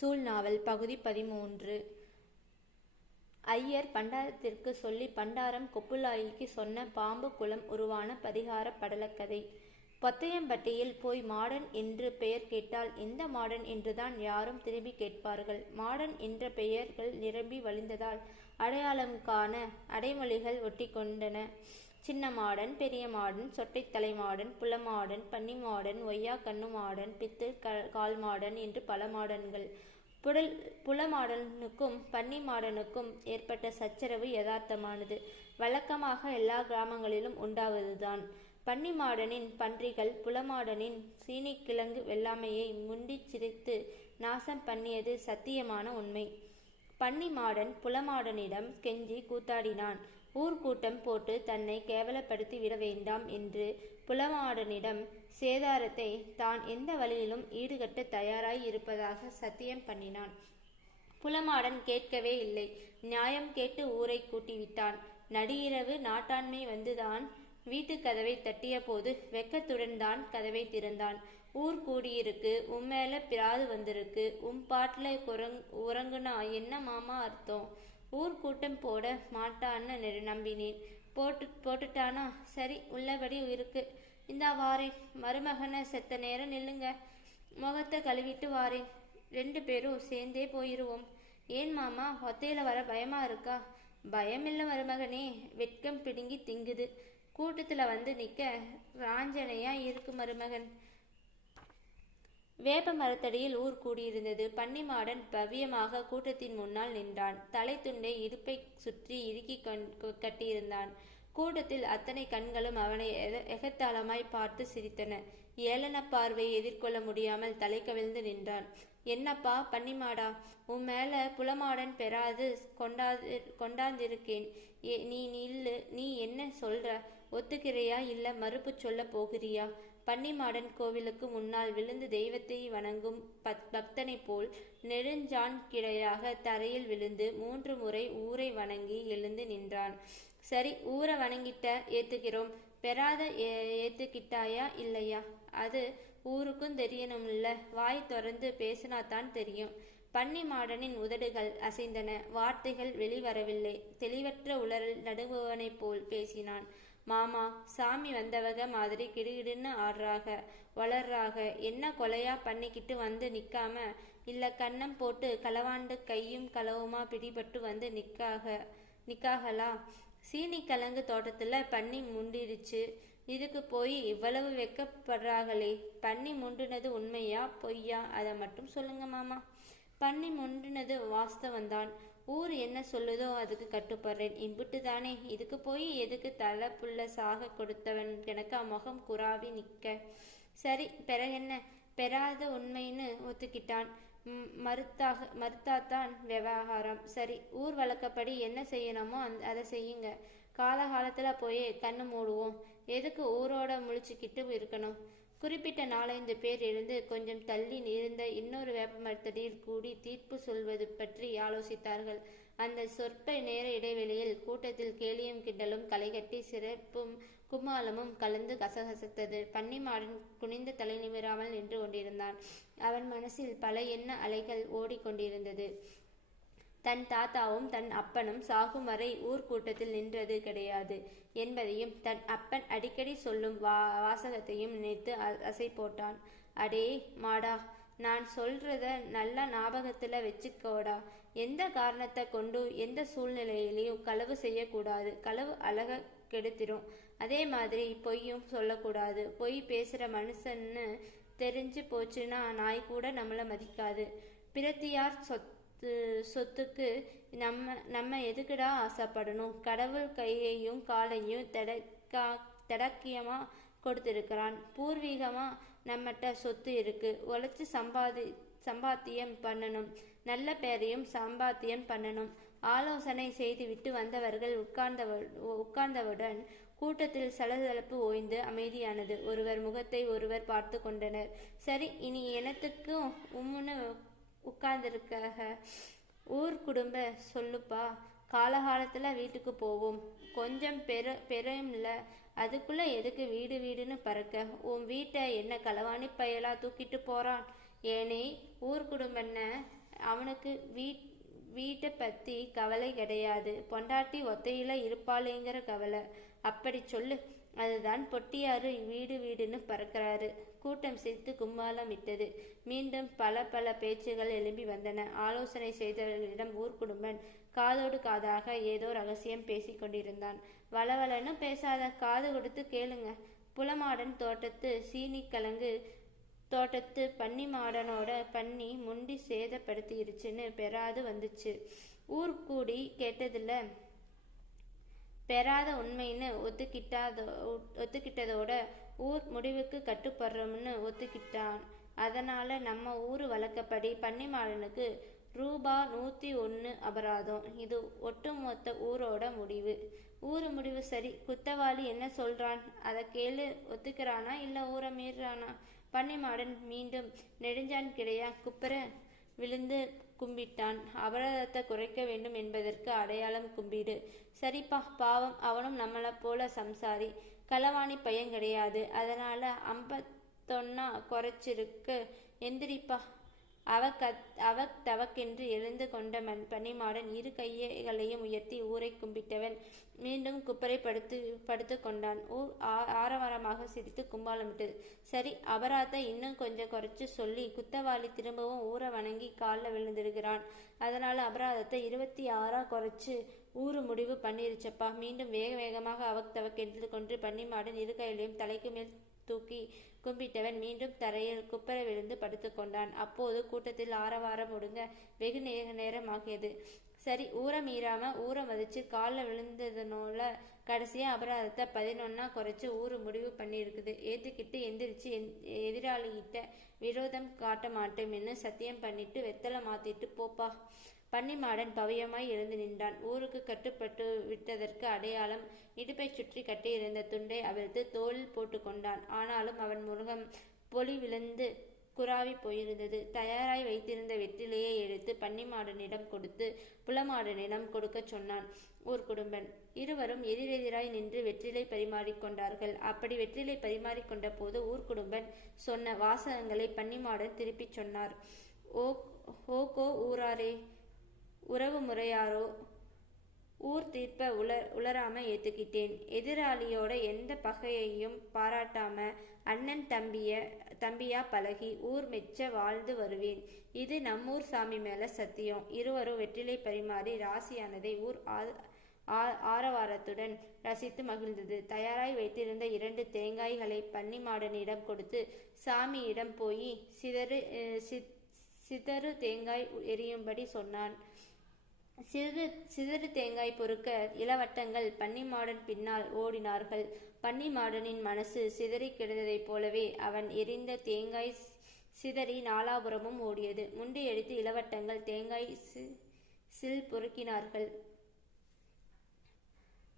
சூழ்நாவல் பகுதி பதிமூன்று. ஐயர் பண்டாரத்திற்கு சொல்லி பண்டாரம் கொப்புலாயிக்கு சொன்ன பாம்பு குளம் உருவான பரிகார படலக்கதை. பொத்தையம்பட்டியில் போய் மாடன் என்று பெயர் கேட்டால் எந்த மாடன் என்றுதான் யாரும் திரும்பி கேட்பார்கள். மாடன் என்ற பெயர்கள் நிரம்பி வழிந்ததால் அடையாளம் காண அடைமொழிகள் ஒட்டி கொண்டன. சின்ன மாடன் பெரிய மாடன் சொட்டைத்தலை மாடன் புலமாடன் பன்னிமாடன் ஒய்யா கண்ணு மாடன் பித்து க கால் மாடன் என்று பல மாடன்கள். புடல் புலமாடனுக்கும் பன்னி மாடனுக்கும் ஏற்பட்ட சச்சரவு யதார்த்தமானது. வழக்கமாக எல்லா கிராமங்களிலும் உண்டாவதுதான். பன்னிமாடனின் பன்றிகள் புலமாடனின் சீனிக்கிழங்கு வெள்ளாமையை முண்டிச் சிரித்து நாசம் பண்ணியது சத்தியமான உண்மை. பன்னி மாடன் புலமாடனிடம் கெஞ்சி கூத்தாடினான். ஊர்க்கூட்டம் போட்டு தன்னை கேவலப்படுத்தி விட வேண்டாம் என்று புலமாடனிடம் சேதாரத்தை தான் எந்த வழியிலும் ஈடுகட்ட தயாராய் இருப்பதாக சத்தியம் பண்ணினான். புலமாடன் கேட்கவே இல்லை. நியாயம் கேட்டு ஊரை கூட்டிவிட்டான். நடியிரவு நாட்டாண்மை வந்துதான் வீட்டு கதவை தட்டிய போது வெக்கத்துடன் தான் கதவை திறந்தான். ஊர் கூடியிருக்கு உம்மேல பிராது வந்திருக்கு உம் பாட்டுல குரங் உறங்குனா என்ன மாமா அர்த்தம்? ஊர் கூட்டம் போட மாட்டான்னு நம்பினேன். போட்டு போட்டுட்டானா? சரி உள்ளபடி இருக்கு. இந்த வாரேன் மருமகனை செத்த நேரம் நில்லுங்க. முகத்தை கழுவிட்டு வாரேன் ரெண்டு பேரும் சேர்ந்தே போயிருவோம். ஏன் மாமா ஒத்தையில் வர பயமா இருக்கா? பயமில்ல மருமகனே. வெட்கம் பிடுங்கி திங்குது. கூட்டத்தில் வந்து நிற்க ராஞ்சனையா இருக்கு மருமகன். வேப்ப மரத்தடியில் ஊர் கூடியிருந்தது. பன்னிமாடன் பவ்யமாக கூட்டத்தின் முன்னால் நின்றான். தலை துண்டை இடுப்பை சுற்றி இறுக்கி கட்டியிருந்தான். கூட்டத்தில் அத்தனை கண்களும் அவனை எகத்தாளமாய் பார்த்து சிரித்தன. ஏளன பார்வையை எதிர்கொள்ள முடியாமல் தலை கவிழ்ந்து நின்றான். என்னப்பா பன்னிமாடா உன் மேல புலமாடன் பெறாது கொண்டாது கொண்டாந்திருக்கேன். ஏ- நீ நில்லு நீ என்ன சொல்ற? ஒத்துக்கிறையா இல்ல மறுப்பு சொல்ல போகிறியா பன்னிமாடன் கோவிலுக்கு முன்னால் விழுந்து தெய்வத்தை வணங்கும் பத் பக்தனைப் போல் நெடுஞ்சான் கிடையாக தரையில் விழுந்து மூன்று முறை ஊரை வணங்கி எழுந்து நின்றான். சரி ஊரை வணங்கிட்ட ஏத்துக்கிறோம். பெறாத ஏ- ஏத்துக்கிட்டாயா இல்லையா? அது ஊருக்கும் தெரியணும்ல. வாய் திறந்து பேசினாதான் தெரியும். பன்னி மாடனின் உதடுகள் அசைந்தன. வார்த்தைகள் வெளிவரவில்லை. தெளிவற்ற உளறல் நடுங்குவனைப் போல் பேசினான். மாமா சாமி வந்தவக மாதிரி கிடுகிடுன்னு ஆடுறாக வளர்றாக. என்ன கொலையா பண்ணிக்கிட்டு வந்து நிக்காம? இல்ல கண்ணம் போட்டு களவாண்டு கையும் களவுமா பிடிபட்டு வந்து நிக்காக நிக்காகலா? சீனிக்கிழங்கு தோட்டத்தில் பண்ணி பன்னி முண்டிடுச்சு. இதுக்கு போய் இவ்வளவு வெக்கப்படுறாங்களே. பன்னி முண்டுனது உண்மையா பொய்யா? அதை மட்டும் சொல்லுங்க மாமா. பன்னி முண்டினது வாஸ்தவந்தான் ஊர் என்ன சொல்லுதோ அதுக்கு கட்டுப்படுறேன். இம்புட்டு தானே. இதுக்கு போய் எதுக்கு தலை புள்ள சாக கொடுத்தவன்? கிணக்கா முகம் குறாவி நிற்க சரி பிறகென்ன பெறாத உண்மைன்னு ஒத்துக்கிட்டான். மறுத்தாக மறுத்தாத்தான் விவகாரம். சரி ஊர் வழக்கப்படி என்ன செய்யணுமோ அந்த அதை செய்யுங்க. காலகாலத்தில் போய் கண்ணு மூடுவோம். எதுக்கு ஊரோட முழிச்சுக்கிட்டு இருக்கணும்? குறிப்பிட்ட நாலைந்து பேர் இருந்து கொஞ்சம் தள்ளி இருந்த இன்னொரு வேப்ப மரத்தடியில் கூடி தீர்ப்பு சொல்வது பற்றி ஆலோசித்தார்கள். அந்த சொற்ப நேர இடைவெளியில் கூட்டத்தில் கேலியும் கிண்டலும் களைகட்டி சிறப்பும் குமாலமும் கலந்து கசகசத்தது. பன்னிமாடன் குனிந்த தலை நிமிராமல் நின்று கொண்டிருந்தான். அவன் மனசில் பல எண்ண அலைகள் ஓடிக்கொண்டிருந்தது. தன் தாத்தாவும் தன் அப்பனும் சாகும் வரை ஊர்க்கூட்டத்தில் நின்றது கிடையாது என்பதையும் தன் அப்பன் அடிக்கடி சொல்லும் வா வாசகத்தையும் நினைத்து அ- அசை போட்டான். அடே மாடா நான் சொல்றத நல்லா ஞாபகத்துல வச்சுக்கோடா. எந்த காரணத்தை கொண்டு எந்த சூழ்நிலையிலையும் களவு செய்யக்கூடாது. களவு அழக கெடுத்திரும். அதே மாதிரி பொய்யும் சொல்லக்கூடாது. பொய் பேசுற மனுஷன்னு தெரிஞ்சு போச்சுன்னா நாய் கூட நம்மளை மதிக்காது. பிரத்தியார் சொத்து சொத்துக்கு நம்ம நம்ம எதுக்குடா ஆசைப்படணும்? கடவுள் கையையும் காலையும் தடக்கா தடக்கியமா கொடுத்திருக்கிறான். பூர்வீகமா நம்மகிட்ட சொத்து இருக்கு. உழைச்சி சம்பாதி சம்பாத்தியம் பண்ணணும். நல்ல பேரையும் சம்பாத்தியம் பண்ணணும். ஆலோசனை செய்துவிட்டு வந்தவர்கள் உட்கார்ந்தவ உட்கார்ந்தவுடன் கூட்டத்தில் சலசலப்பு ஓய்ந்து அமைதியானது. ஒருவர் முகத்தை ஒருவர் பார்த்து கொண்டனர். சரி இனி எனத்துக்கும் உம்முன்னு உட்கார்ந்துருக்க ஊர் குடும்ப சொல்லுப்பா. காலகாலத்தில் வீட்டுக்கு போவோம். கொஞ்சம் பெரு பெரும்ல. அதுக்குள்ளே எதுக்கு வீடு வீடுன்னு பறக்க? உன் வீட்டை என்ன களவாணி பயலா தூக்கிட்டு போகிறான் ஏனே ஊர் குடும்பன்ன அவனுக்கு வீட் வீட்டை பற்றி கவலை கிடையாது. பொண்டாட்டி ஒத்தையில் இருப்பாளேங்கிற கவலை. அப்படி சொல்லு. அதுதான் பொட்டியாரு வீடு வீடுன்னு பறக்கிறாரு. கூட்டம் சிரித்து கும்மாலம் விட்டது மீண்டும் பல பல பேச்சுகள் எழும்பி வந்தன. ஆலோசனை செய்தவர்களிடம் ஊர்க்குடும்பன் காதோடு காதாக ஏதோ ரகசியம் பேசிக் கொண்டிருந்தான். வளவலன்னு பேசாத காது கொடுத்து கேளுங்க. புலமாடன் தோட்டத்து சீனி கிழங்கு தோட்டத்து பன்னி மாடனோட பன்னி முண்டி சேதப்படுத்திருச்சுன்னு பெறாது வந்துச்சு. ஊர் கூடி கேட்டதில்ல. பெறாத உண்மைன்னு ஒத்துக்கிட்டாதோ ஒத்துக்கிட்டதோட ஊர் முடிவுக்கு கட்டுப்படுறோம்னு ஒத்துக்கிட்டான். அதனால நம்ம ஊர் வழக்கப்படி பன்னிமாலனுக்கு ரூபா நூற்றி ஒன்று அபராதம். இது ஒட்டுமொத்த ஊரோட முடிவு. ஊர் முடிவு சரி. குத்தவாளி என்ன சொல்றான்? அதை கேளு. ஒத்துக்கிறானா இல்லை ஊரை மீறானா பன்னிமாடன் மீண்டும் நெடுஞ்சான் கிடையா குப்புற விழுந்து கும்பிட்டான். அபராதத்தை குறைக்க வேண்டும் என்பதற்கு அடையாளம் கும்பிடு. சரிப்பா பாவம் அவனும் நம்மளை போல சம்சாரி. களவாணி பையன் கிடையாது. அதனால அம்பத்தொன்னா குறைச்சிருக்கு. எந்திரிப்பா. அவக் கத் தவக்கென்று எழுந்து கொண்ட மண் பனிமாடன் இரு கையைகளையும் உயர்த்தி ஊரை கும்பிட்டவன். மீண்டும் குப்பரை படுத்து படுத்து கொண்டான். ஊர் ஆரவாரமாக சிரித்து கும்பாலமிட்டது. சரி அபராத்தை இன்னும் கொஞ்சம் குறைச்சு சொல்லி குத்தவாளி திரும்பவும் ஊரை வணங்கி காலில் விழுந்துடுகிறான். அதனால் அபராதத்தை இருபத்தி ஆறா குறைச்சு ஊறு முடிவு பண்ணிருச்சப்பா. மீண்டும் வேக வேகமாக அவக் தவக்கென்று கொண்டு பன்னிமாடன் இரு கையிலையும் தலைக்கு மேல் தூக்கி கும்பிட்டவன் மீண்டும் தரையில் குப்பர விழுந்து படுத்துக்கொண்டான் அப்போது கூட்டத்தில் ஆரவாரம் ஒடுங்க வெகு நேர நேரமாகியது. சரி ஊரம் மீறாம ஊரை மதிச்சு காலில் விழுந்ததுனால கடைசியா அபராதத்தை பதினொன்னா குறைச்சு ஊரு முடிவு பண்ணியிருக்குது. ஏத்துக்கிட்டு எந்திரிச்சு எதிராளிகிட்ட விரோதம் காட்ட மாட்டோம்னு சத்தியம் பண்ணிட்டு வெத்தலை மாத்திட்டு போப்பா பன்னிமாடன் பவியமாய் எழுந்து நின்றான். ஊருக்கு கட்டுப்பட்டு விட்டதற்கு அடையாளம் இடுப்பை சுற்றி கட்டியிருந்த துண்டை அவிழ்த்து தோளில் போட்டு கொண்டான். ஆனாலும் அவன் முருகம் பொலி விழுந்து குறாவி போயிருந்தது. தயாராய் வைத்திருந்த வெற்றிலையை எடுத்து பன்னிமாடனிடம் கொடுத்து புலமாடனிடம் கொடுக்க சொன்னான். ஊர் குடும்பன் இருவரும் எதிரெதிராய் நின்று வெற்றிலை பரிமாறிக்கொண்டார்கள் அப்படி வெற்றிலை பரிமாறிக்கொண்ட போது ஊர்க்குடும்பன் சொன்ன வாசகங்களை பன்னிமாடன் திருப்பிச் சொன்னார். ஓ ஓகோ ஊராரே உறவு முறையாரோ ஊர் தீர்ப்ப உலர் உளராம ஏத்துக்கிட்டேன். எதிராளியோட எந்த பகையையும் பாராட்டாம அண்ணன் தம்பிய தம்பியா பழகி ஊர் மெச்ச வாழ்ந்து வருவேன். இது நம்மூர் சாமி மேல சத்தியம். இருவரும் வெற்றிலை பரிமாறி ராசியானதை ஊர் ஆரவாரத்துடன் ரசித்து மகிழ்ந்தது. தயாராய் வைத்திருந்த இரண்டு தேங்காய்களை பன்னிமாடனிடம் கொடுத்து சாமியிடம் போய் சிதறு சிதறு தேங்காய் எரியும்படி சொன்னான். சிறு சிதறு தேங்காய் பொறுக்க இளவட்டங்கள் பன்னிமாடன் பின்னால் ஓடினார்கள். பன்னிமாடனின் மனசு சிதறி கிடந்ததைப் போலவே அவன் எரிந்த தேங்காய் சிதறி நாலாபுரமும் ஓடியது. முண்டையடித்து இளவட்டங்கள் தேங்காய் சில் பொறுக்கினார்கள்.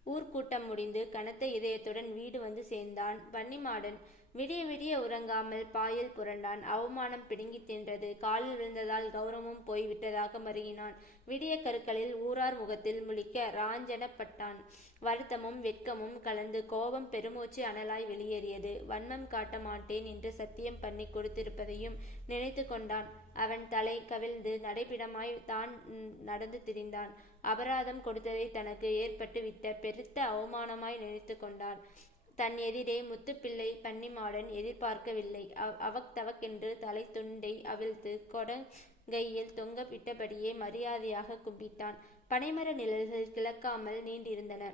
ஊர்க்கூட்டம் முடிந்து கனத்த இதயத்துடன் வீடு வந்து சேர்ந்தான். பன்னிமாடன் விடிய விடிய உறங்காமல் பாயில் புரண்டான். அவமானம் பிடுங்கி தின்றது. காலில் விழுந்ததால் கௌரவமும் போய் விட்டதாக மருகினான். விடிய கருக்களில் ஊரார் முகத்தில் முழிக்க ராஞ்சனப்பட்டான். வருத்தமும் வெட்கமும் கலந்து கோபம் பெருமூச்சு அனலாய் வெளியேறியது. வன்மம் காட்ட மாட்டேன் என்று சத்தியம் பண்ணி கொடுத்திருப்பதையும் நினைத்து கொண்டான். அவன் தலை கவிழ்ந்து நடைபிடமாய் தான் நடந்து திரிந்தான். அபராதம் கொடுத்ததை தனக்கு ஏற்பட்டு விட்ட பெருத்த அவமானமாய் நினைத்து கொண்டான். தன் எதிரே முத்துப்பிள்ளை பன்னிமாடன் எதிர்பார்க்கவில்லை. அவக் தவக்கென்று தலை துண்டை அவிழ்த்து கொடங்கையில் தொங்க விட்டபடியே மரியாதையாக கும்பிட்டான். பனைமர நிழல்கள் கிளக்காமல் நீண்டிருந்தன.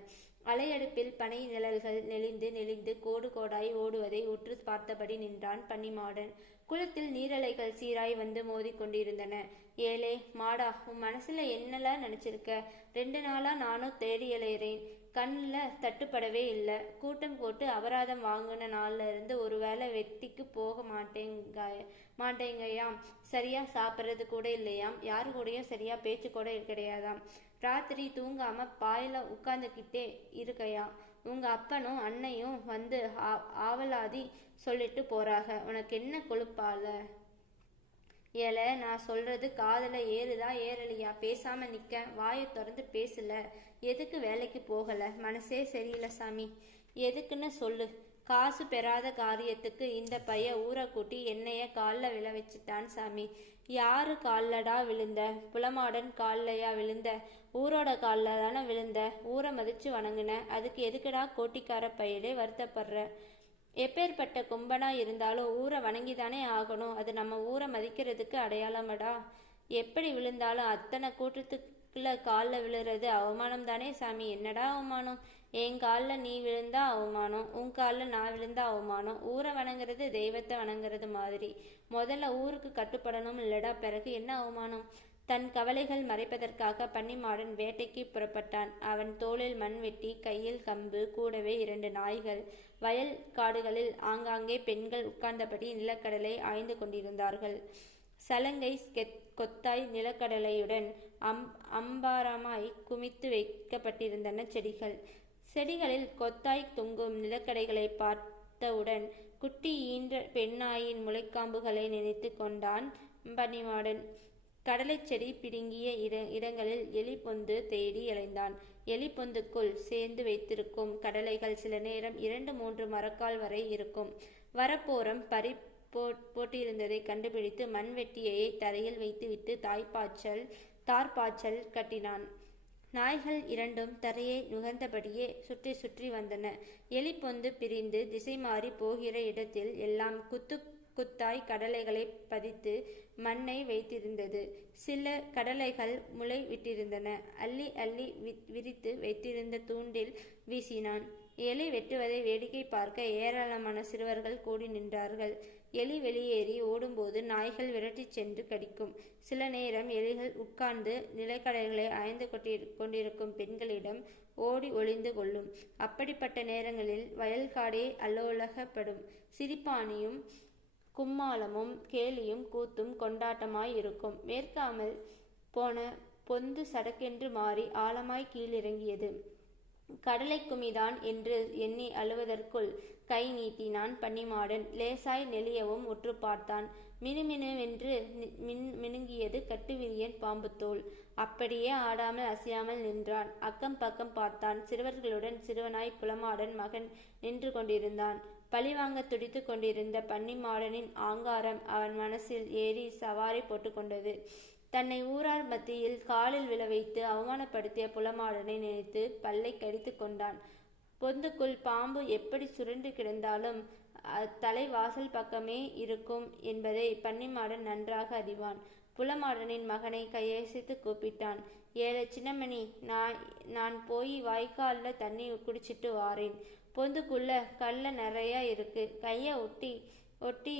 அலையடுப்பில் பனை நிழல்கள் நெளிந்து நெளிந்து கோடு கோடாய் ஓடுவதை உற்று பார்த்தபடி நின்றான் பன்னிமாடன். குளத்தில் நீரலைகள் சீராய் வந்து மோதி கொண்டிருந்தன ஏலே மாடா உன் மனசுல என்னெல்லாம் நினைச்சிருக்க? ரெண்டு நாளா நானும் தேடி இளையறேன் கண்ணில் தட்டுப்படவே இல்லை. கூட்டம் போட்டு அபராதம் வாங்கின நாள்ல இருந்து ஒரு வேளை வெட்டிக்கு போக மாட்டேங்க மாட்டேங்கயாம். சரியா சாப்பிட்றது கூட இல்லையாம். யாரு கூடயும் சரியா பேச்சு கூட கிடையாதாம். ராத்திரி தூங்காம பாயில உட்காந்துக்கிட்டே இருக்கையா உங்க அப்பனும் அன்னையும் வந்து ஆவலாதி சொல்லிட்டு போறாங்க உனக்கு என்ன கொழுப்பால? ஏல நான் சொல்றது காதல ஏறுதா ஏறலையா? பேசாம நிக்க. வாயை திறந்து பேசல. எதுக்கு வேலைக்கு போகல? மனசே சரியில்லை சாமி. எதுக்குன்னு சொல்லு. காசு பெறாத காரியத்துக்கு இந்த பைய ஊரை கூட்டி என்னைய காலில் விழ வச்சுட்டான் சாமி. யாரு கால்லடா விழுந்த? புலமாடன் கால்லையா விழுந்த? ஊரோட காலில் தானே விழுந்த? ஊரை மதிச்சு வணங்குன. அதுக்கு எதுக்குடா கோட்டிக்கார பயிலே வருத்தப்படுற? எப்பேற்பட்ட கும்பனா இருந்தாலும் ஊரை வணங்கிதானே ஆகணும். அது நம்ம ஊரை மதிக்கிறதுக்கு அடையாளமடா. எப்படி விழுந்தாலும் அத்தனை கூட்டத்துக்குள்ள காலில் விழுறது அவமானம் தானே சாமி. என்னடா அவமானம்? என் காலில் நீ விழுந்தா அவமானம். உன் காலில் நான் விழுந்தா அவமானம். ஊரை வணங்குறது தெய்வத்தை வணங்குறது மாதிரி. முதல்ல ஊருக்கு கட்டுப்படணும் இல்லடா. பிறகு என்ன அவமானம்? தன் கவலைகள் மறைப்பதற்காக பன்னிமாடன் வேட்டைக்கு புறப்பட்டான். அவன் தோளில் மண்வெட்டி கையில் கம்பு கூடவே இரண்டு நாய்கள் வயல் காடுகளில் ஆங்காங்கே பெண்கள் உட்கார்ந்தபடி நிலக்கடலை ஆய்ந்து கொண்டிருந்தார்கள். சலங்கை கொத்தாய் நிலக்கடலையுடன் அம் அம்பாரமாய் குமித்து வைக்கப்பட்டிருந்தன செடிகள். செடிகளில் கொத்தாய் தொங்கும் நிலக்கடைகளை பார்த்தவுடன் குட்டி ஈன்ற பெண்ணாயின் முளைக்காம்புகளை நினைத்து கொண்டான் பனிமாடன் கடலை செடி பிடுங்கிய இட இடங்களில் எலி பொந்து தேடி அலைந்தான் எலி பொந்துக்குள் சேர்ந்து வைத்திருக்கும் கடலைகள் சில நேரம் இரண்டு மூன்று மரக்கால் வரை இருக்கும். வரப்போரம் பறி போட்டிருந்ததை கண்டுபிடித்து மண்வெட்டியை தரையில் வைத்துவிட்டு தாய்ப்பாய்ச்சல் தார்பாய்ச்சல் கட்டினான். நாய்கள் இரண்டும் தரையை நுகர்ந்தபடியே சுற்றி சுற்றி வந்தன. எலி பொந்து பிரிந்து திசை மாறி போகிற இடத்தில் எல்லாம் குத்து குத்தாய் கடலைகளை பதித்து மண்ணை வைத்திருந்தது. சில கடலைகள் முளை விட்டிருந்தன. அள்ளி அள்ளி விரித்து வைத்திருந்த தூண்டில் வீசினான். எலி வெட்டுவதை வேடிக்கை பார்க்க ஏராளமான சிறுவர்கள் கூடி நின்றார்கள். எலி வெளியேறி ஓடும்போது நாய்கள் விரட்டிச் சென்று கடிக்கும். சில நேரம் எலிகள் உட்கார்ந்து நிலக்கடல்களை ஆய்ந்து கொண்டிருக்கும் பெண்களிடம் ஓடி ஒளிந்து கொள்ளும். அப்படிப்பட்ட நேரங்களில் வயல்காடே அல்லோலகப்படும் சிரிப்பானியும் கும்மாளமும் கேலியும் கூத்தும் கொண்டாட்டமாய் இருக்கும் மேற்காமல் போன பொந்து சடக்கென்று மாறி ஆழமாய் கீழிறங்கியது. கடலை குமிதான் என்று எண்ணி அழுவதற்குள் கை நீட்டினான் பன்னிமாடன். லேசாய் நெளியவும் உற்று பார்த்தான் மினுமினுவென்று மின் மினுங்கியது கட்டுவிரியன் பாம்புத்தோல். அப்படியே ஆடாமல் அசையாமல் நின்றான். அக்கம் பக்கம் பார்த்தான். சிறுவர்களுடன் சிறுவனாய் புலமாடன் மகன் நின்று கொண்டிருந்தான் பழிவாங்க துடித்து கொண்டிருந்த பன்னிமாடனின் ஆங்காரம் அவன் மனசில் ஏறி சவாரி போட்டுக்கொண்டது தன்னை ஊரார் மத்தியில் காலில் விழ வைத்து அவமானப்படுத்திய புலமாடனை நினைத்து பல்லை கடித்து கொண்டான். பொந்துக்குள் பாம்பு எப்படி சுருண்டு கிடந்தாலும் தலை வாசல் பக்கமே இருக்கும் என்பதை பன்னிமாடன் நன்றாக அறிவான். புலமாடனின் மகனை கையசைத்து கூப்பிட்டான். ஏழை சின்னமணி நான் நான் போய் வாய்க்காலில் தண்ணி குடிச்சிட்டு வாரேன். பொந்துக்குள்ள கல்ல நிறைய இருக்கு. கையை ஒட்டி ஒட்டி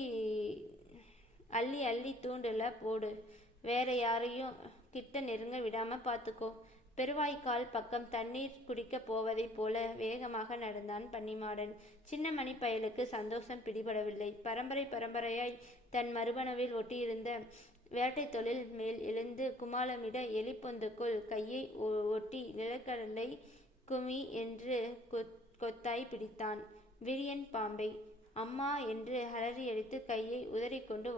அள்ளி அள்ளி தூண்டில் போடு. வேற யாரையும் கிட்ட நெருங்க விடாம பார்த்துக்கோ பெருவாய்க்கால் பக்கம் தண்ணீர் குடிக்கப் போவதைப் போல வேகமாக நடந்தான் பன்னிமாடன். சின்ன மணி பயலுக்கு சந்தோஷம் பிடிபடவில்லை. பரம்பரை பரம்பரையாய் தன் மறுபணவில் ஒட்டியிருந்த வேட்டை தொழில் மேல் எழுந்து குமாலமிட எலிப்பொந்துக்குள் கையை ஒட்டி நிலக்கடலை குமி என்று கொத்தாய் பிடித்தான். விரியன் பாம்பை. அம்மா என்று அலறியடித்து கையை உதறிக்கொண்டு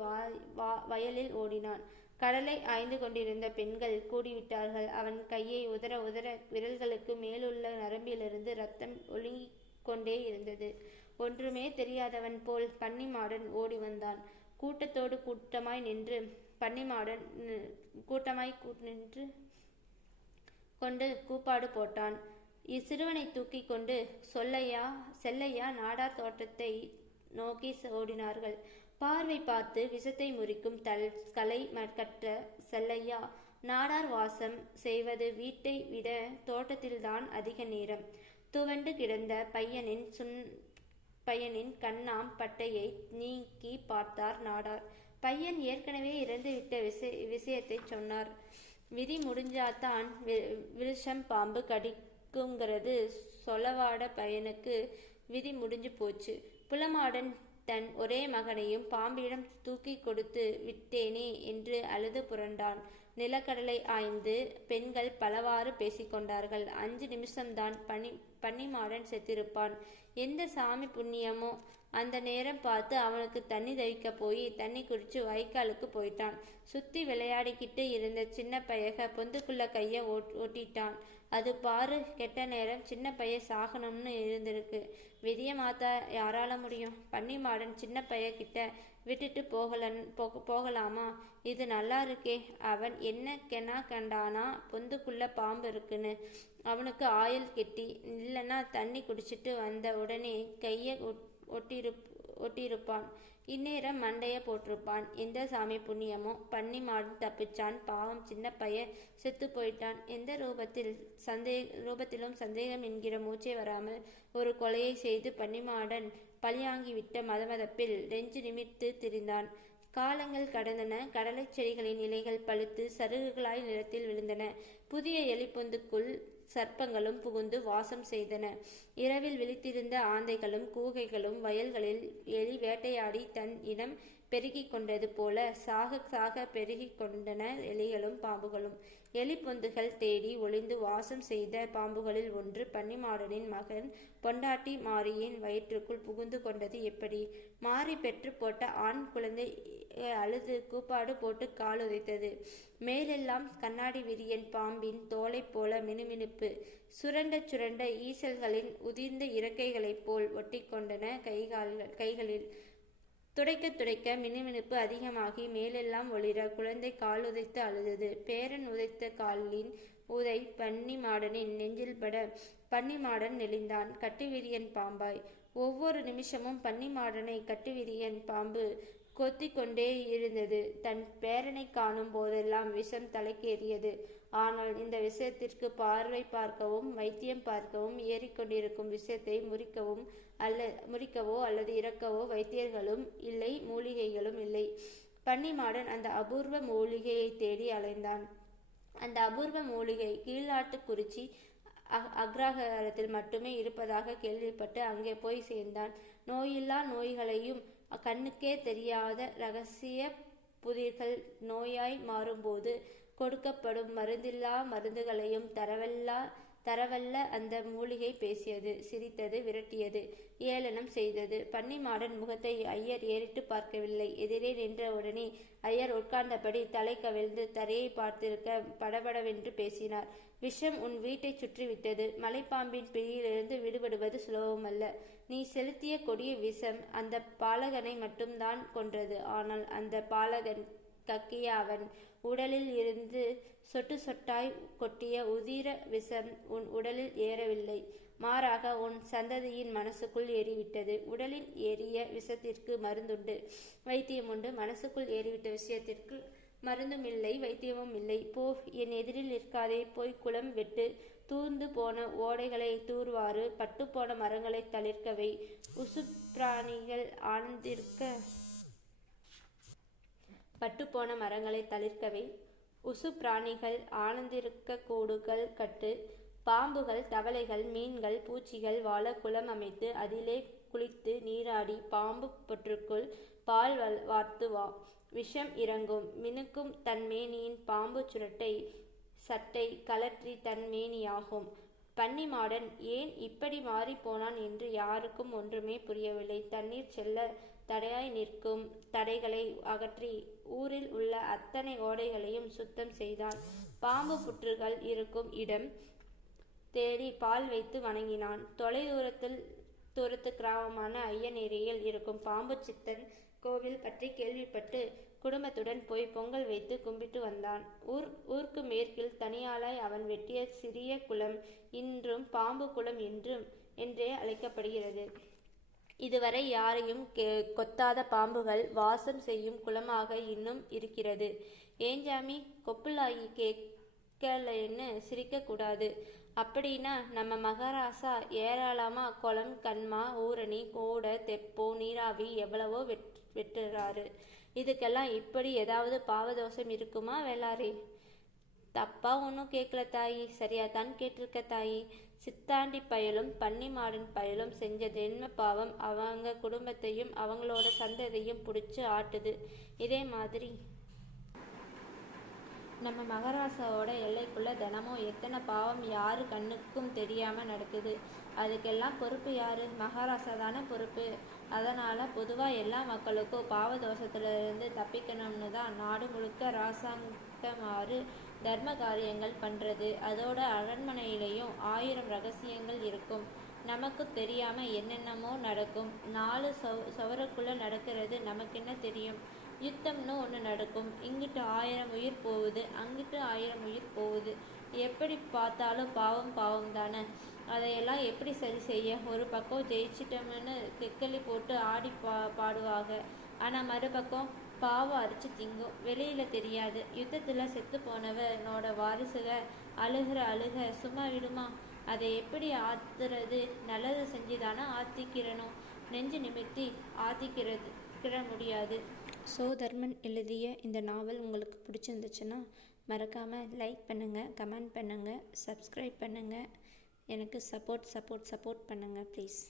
வா வயலில் ஓடினான். கடலை ஆய்ந்து கொண்டிருந்த பெண்கள் கூடிவிட்டார்கள். அவன் கையை உதற உதற விரல்களுக்கு மேலுள்ள நரம்பிலிருந்து ரத்தம் ஒழுங்கிக் கொண்டே இருந்தது. ஒன்றுமே தெரியாதவன் போல் பன்னிமாடன் ஓடி வந்தான். கூட்டத்தோடு கூட்டமாய் நின்று பன்னிமாடன் கூட்டமாய் நின்று கொண்டு கூப்பாடு போட்டான். இச்சிறுவனை தூக்கி கொண்டு சொல்லையா செல்லையா நாடார் தோட்டத்தை நோக்கி ஓடினார்கள். பார்வை பார்த்து விஷத்தை முறிக்கும் தல் கலை கற்ற செல்லையா நாடார் வாசம் செய்வது வீட்டை விட தோட்டத்தில்தான் அதிக நேரம். துவண்டு கிடந்த பையனின் சுன் பையனின் கண்ணாம் பட்டையை நீக்கி பார்த்தார் நாடார். பையன் ஏற்கனவே இறந்துவிட்ட விஷய விஷயத்தை சொன்னார். விதி முடிஞ்சாதான் விருஷம் பாம்பு கடி இருக்குங்கிறது சொலவாட பையனுக்கு விதி முடிஞ்சு போச்சு. புலமாடன் தன் ஒரே மகனையும் பாம்பிடம் தூக்கி கொடுத்து விட்டேனே என்று அழுது புரண்டான். நிலக்கடலை ஆய்ந்து பெண்கள் பலவாறு பேசிக்கொண்டார்கள் அஞ்சு நிமிஷம்தான் பனி பன்னிமாடன் செத்திருப்பான். எந்த சாமி புண்ணியமோ அந்த நேரம் பார்த்து அவனுக்கு தண்ணி தவிக்க போய் தண்ணி குடிச்சு வைக்காலுக்கு போயிட்டான். சுத்தி விளையாடிக்கிட்டு இருந்த சின்ன பையக பொந்துக்குள்ள கைய ஓட் ஓட்டிட்டான். அது பாரு கெட்ட நேரம் சின்ன பைய சாகணும்னு இருந்திருக்கு. விதிய மாத்தா யாரால முடியும்? பன்னி மாடன் சின்ன பைய கிட்ட விட்டுட்டு போகலன் போக போகலாமா? இது நல்லா இருக்கே. அவன் என்ன கெனா கண்டானா? பொந்துக்குள்ள பாம்பு இருக்குன்னு. அவனுக்கு ஆயில் கெட்டி இல்லைன்னா தண்ணி குடிச்சிட்டு வந்த உடனே கையை ஒட்டிருப் ஒட்டியிருப்பான். இந்நேரம் மண்டைய போட்டிருப்பான். எந்த சாமி புண்ணியமோ பன்னி மாடன் தப்பிச்சான். பாவம் சின்ன பையன் செத்து போயிட்டான். எந்த ரூபத்தில் சந்தேக ரூபத்திலும் சந்தேகம் என்கிற மூச்சே வராமல் ஒரு கொலையை செய்து பன்னிமாடன் பழியாங்கிவிட்ட மதமதப்பில் நெஞ்சு நிமிர்த்து திரிந்தான். காலங்கள் கடந்தன. கடலை செடிகளின் இலைகள் பழுத்து சருகுகளாய் நிலத்தில் விழுந்தன. புதிய எலிப்பொந்துக்குள் சர்ப்பங்களும் புகுந்து வாசம் செய்தன. இரவில் விழித்திருந்த ஆந்தைகளும் கூகைகளும் வயல்களில் எலி வேட்டையாடி தன் இனம் பெருகி கொண்டது போல சாக சாக பெருகி கொண்டன எலிகளும் பாம்புகளும். எலி பொந்துகள் தேடி ஒளிந்து வாசம் செய்த பாம்புகளில் ஒன்று பன்னிமாடனின் மகன் பொண்டாட்டி மாரியின் வயிற்றுக்குள் புகுந்து கொண்டது எப்படி? மாறி பெற்று போட்ட ஆண் குழந்தை அழுது கூப்பாடு போட்டு கால் உதைத்தது. மேலெல்லாம் கண்ணாடி விரியன் பாம்பின் தோலைப் போல மினுமினுப்பு. சுரண்ட சுரண்ட ஈசல்களின் உதிர்ந்த இறக்கைகளைப் போல் ஒட்டிக்கொண்டன கைகால்கள் கைகளில். துடைக்க துடைக்க மினுமினுப்பு அதிகமாகி மேலெல்லாம் ஒளிர குழந்தை கால் உதைத்து அழுதது. பேரன் உதைத்த காலின் உதை பன்னி மாடனின் நெஞ்சில் பட பன்னி மாடன் நெளிந்தான். கட்டுவிரியன் பாம்பாய். ஒவ்வொரு நிமிஷமும் பன்னி மாடனை கட்டுவிரியன் பாம்பு கொத்தி கொண்டே இருந்தது. தன் பேரனை காணும் போதெல்லாம் விஷம் தலைக்கேறியது. ஆனால் இந்த விஷயத்திற்கு பார்வை பார்க்கவும் வைத்தியம் பார்க்கவும் ஏறிக்கொண்டிருக்கும் விஷயத்தை முறிக்கவும் அல்ல முறிக்கவோ அல்லது இறக்கவோ வைத்தியர்களும் இல்லை மூலிகைகளும் இல்லை. பன்னிமாடன் அந்த அபூர்வ மூலிகையை தேடி அலைந்தான். அந்த அபூர்வ மூலிகை கீழ்நாட்டுக்குறிச்சி குறிச்சி அக்ராகாரத்தில் மட்டுமே இருப்பதாக கேள்விப்பட்டு அங்கே போய் சேர்ந்தான். நோயில்லா நோய்களையும் கண்ணுக்கே தெரியாத ரகசிய புதிர்கள் நோயாய் மாறும்போது கொடுக்கப்படும் மருந்தில்லா மருந்துகளையும் தரவல்லா தரவல்ல அந்த மூலிகை பேசியது சிரித்தது விரட்டியது ஏளனம் செய்தது. பன்னிமாடன் முகத்தை ஐயர் ஏறிட்டு பார்க்கவில்லை. எதிரே நின்றவுடனே ஐயர் உட்கார்ந்தபடி தலை கவிழ்ந்து தரையை பார்த்திருக்க படபடவென்று பேசினார். விஷம் உன் வீட்டை சுற்றிவிட்டது. மலைப்பாம்பின் பிடியிலிருந்து விடுபடுவது சுலபமல்ல. நீ செலுத்திய கொடிய விஷம் அந்த பாலகனை மட்டும்தான் கொன்றது. ஆனால் அந்த பாலகன் கக்கிய அவன் உடலில் இருந்து சொட்டு சொட்டாய் கொட்டிய உதிர விஷம் உன் உடலில் ஏறவில்லை. மாறாக உன் சந்ததியின் மனசுக்குள் ஏறிவிட்டது. உடலில் ஏறிய விஷத்திற்கு மருந்துண்டு. வைத்தியம் உண்டு. மனசுக்குள் ஏறிவிட்ட விஷயத்திற்கு மருந்தும் இல்லை வைத்தியமும் இல்லை. போ என் எதிரில் நிற்காதே. போய் குளம் வெட்டு. தூர்ந்து போன ஓடைகளை தூர்வாறு. பட்டுப்போன மரங்களை தளிர்க்கவை. உசுப்பிராணிகள் ஆனந்திருக்க பட்டுப்போன மரங்களை தளிர்க்கவே உசு பிராணிகள் ஆனந்திருக்க கூடுகள் கட்டு பாம்புகள் தவளைகள் மீன்கள் பூச்சிகள் வாழ குளம் அமைத்து அதிலே குளித்து நீராடி பாம்பு பொற்றுக்குள் பால் வல் வார்த்து வா விஷம் இறங்கும். மினுக்கும் தன் மேனியின் பாம்பு சுரட்டை சட்டை கலற்றி தன் மேனியாகும். பன்னிமாடன் ஏன் இப்படி மாறி போனான் என்று யாருக்கும் ஒன்றுமே புரியவில்லை. தண்ணீர் செல்ல தடையாய் நிற்கும் தடைகளை அகற்றி ஊரில் உள்ள அத்தனை ஓடைகளையும் சுத்தம் செய்தான். பாம்பு புற்றுகள் இருக்கும் இடம் தேடி பால் வைத்து வணங்கினான். தொலை தூரத்தில் தூரத்து கிராமமான ஐயனேரியில் இருக்கும் பாம்பு சித்தன் கோவில் பற்றி கேள்விப்பட்டு குடும்பத்துடன் போய் பொங்கல் வைத்து கும்பிட்டு வந்தான். ஊர் ஊருக்கு மேற்கில் தனியாளாய் அவன் வெட்டிய சிறிய குளம் இன்றும் பாம்பு குளம் என்றும் என்றே அழைக்கப்படுகிறது. இதுவரை யாரையும் கொத்தாத பாம்புகள் வாசம் செய்யும் குளமாக இன்னும் இருக்கிறது. ஏஞ்சாமி கொப்புலாயி கேட்கலன்னு சிரிக்கக்கூடாது. அப்படின்னா நம்ம மகாராசா ஏராளமா குளம் கண்மா ஊரணி கோடை தெப்போ நீராவி எவ்வளவோ வெட் வெட்டுறாரு. இதுக்கெல்லாம் இப்படி ஏதாவது பாவதோஷம் இருக்குமா வேளாரி? தப்பா ஒன்றும் கேட்கல தாயி. சரியா தான் கேட்டிருக்க தாயி. சித்தாண்டி பயலும் பன்னிமாடன் பயலும் செஞ்ச ஜென்ம பாவம் அவங்க குடும்பத்தையும் அவங்களோட சந்ததியும் பிடிச்சி ஆட்டுது. இதே மாதிரி நம்ம மகாராசாவோட எல்லைக்குள்ள தினமும் எத்தனை பாவம் யாரு கண்ணுக்கும் தெரியாம நடக்குது. அதுக்கெல்லாம் பொறுப்பு யாரு? மகாராசா தானே பொறுப்பு. அதனால் பொதுவாக எல்லா மக்களுக்கும் பாவதோஷத்திலிருந்து தப்பிக்கணும்னு தான் நாடு முழுக்க ராசாங்கமாறு தர்ம காரியங்கள் பண்ணுறது அதோட அரண்மனையிலையும் ஆயிரம் ரகசியங்கள் இருக்கும். நமக்கு தெரியாம என்னென்னமோ நடக்கும். நாலு சவ சவருக்குள்ள நடக்கிறது நமக்கு என்ன தெரியும்? யுத்தம்னு ஒன்று நடக்கும். இங்கிட்டு ஆயிரம் உயிர் போகுது அங்கிட்டு ஆயிரம் உயிர் போகுது. எப்படி பார்த்தாலும் பாவம் பாவம் தானே அதையெல்லாம் எப்படி சரி செய்ய? ஒரு பக்கம் ஜெயிச்சிட்டோம்னு கெக்கலி போட்டு ஆடி பா பாடுவாங்க. ஆனால் மறுபக்கம் பாவம் அரிச்சு திங்கும். வெளியில தெரியாது. யுத்தத்துல செத்து போனவனோட வாரிசுக அழுகிற அழுக சும்மா விடுமா? அதை எப்படி ஆத்துறது? நல்லதை செஞ்சுதானே ஆத்திக்கிறணும். நெஞ்சு நிமித்தி ஆத்திக்கிறது முடியாது. சோதர்மன் எழுதிய இந்த நாவல் உங்களுக்கு பிடிச்சிருந்துச்சுன்னா மறக்காமல் லைக் பண்ணுங்கள் கமெண்ட் பண்ணுங்கள் சப்ஸ்கிரைப் பண்ணுங்கள் எனக்கு சப்போர்ட் சப்போர்ட் சப்போர்ட் பண்ணுங்கள் ப்ளீஸ்.